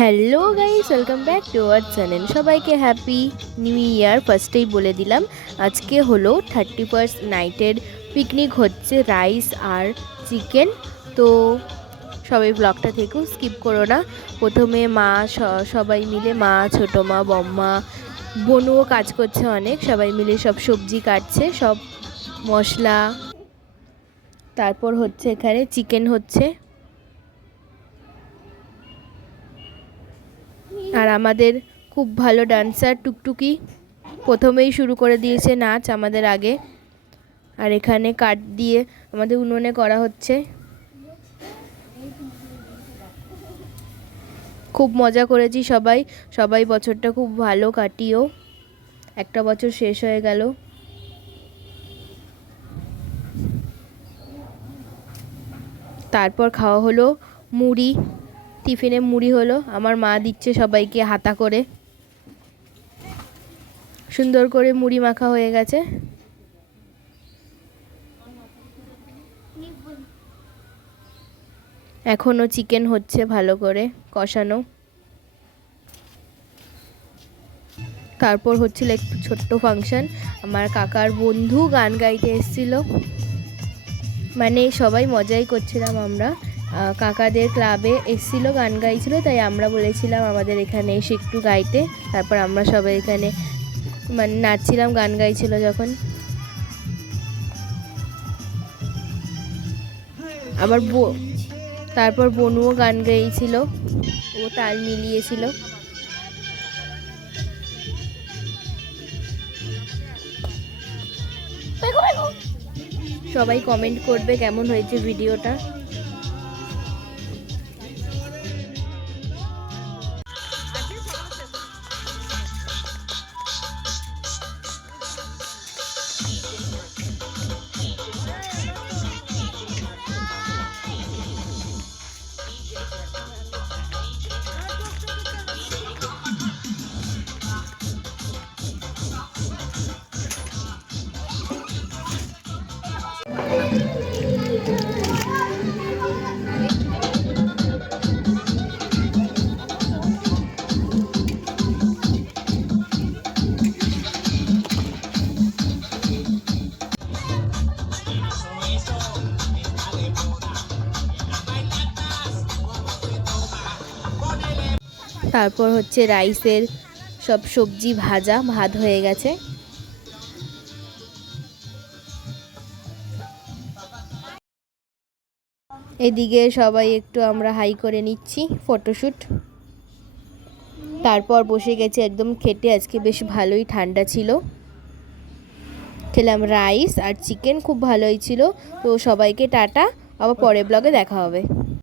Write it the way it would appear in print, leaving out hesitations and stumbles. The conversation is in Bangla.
Hello guys, welcome back to our channel. সবাইকে হ্যাপি নিউ ইয়ার। ফার্স্টেই বলে দিলাম, আজকে হলো 31st নাইটের পিকনিক হচ্ছে, রাইস আর চিকেন। তো সবাই ব্লগটা থেকেও স্কিপ করো না। প্রথমে মা সবাই মিলে, মা, ছোটো মা, বম্মা, বনুও কাজ করছে অনেক, সবাই মিলে সব সবজি কাটছে, সব মশলা। তারপর হচ্ছে এখানে চিকেন হচ্ছে। আর আমাদের খুব ভালো ডান্সার টুকটুকি প্রথমেই শুরু করে দিয়েছে নাচ আমাদের আগে। আর এখানে কাঠ দিয়ে আমাদের উনুনে করা হচ্ছে। খুব মজা করেছি সবাই সবাই বছরটা খুব ভালো কাটিও। একটা বছর শেষ হয়ে গেল। তারপর খাওয়া হলো মুড়ি, টিফিনে মুড়ি হলো। আমার মা দিচ্ছে সবাইকে হাতা করে, সুন্দর করে মুড়ি মাখা হয়ে গেছে। এখনও চিকেন হচ্ছে ভালো করে কষানো। তারপর হচ্ছিল একটু ছোট্ট ফাংশন। আমার কাকার বন্ধু গান গাইতে এসেছিল, মানে সবাই মজাই করছিলাম আমরা। কাকাদের ক্লাবে এসেছিল, গান গাইছিল, তাই আমরা বলেছিলাম আমাদের এখানে এসে একটু গাইতে। তারপর আমরা সবাই এখানে মানে নাচছিলাম, গান গাইছিল যখন। আবার তারপর বনুও গান গাইছিল, ও তাল মিলিয়েছিল। সবাই কমেন্ট করবে কেমন হয়েছে ভিডিওটা। তারপর হচ্ছে রাইসের সব সবজি ভাজা, ভাত হয়ে গেছে। এদিকে সবাই একটু আমরা হাই করে নিচ্ছি, ফটোশ্যুট। তারপর বসে গেছে একদম খেতে। আজকে বেশ ভালোই ঠান্ডা ছিল। খেলাম রাইস আর চিকেন, খুব ভালোই ছিল। তো সবাইকে টাটা, আবার পরের ব্লগে দেখা হবে।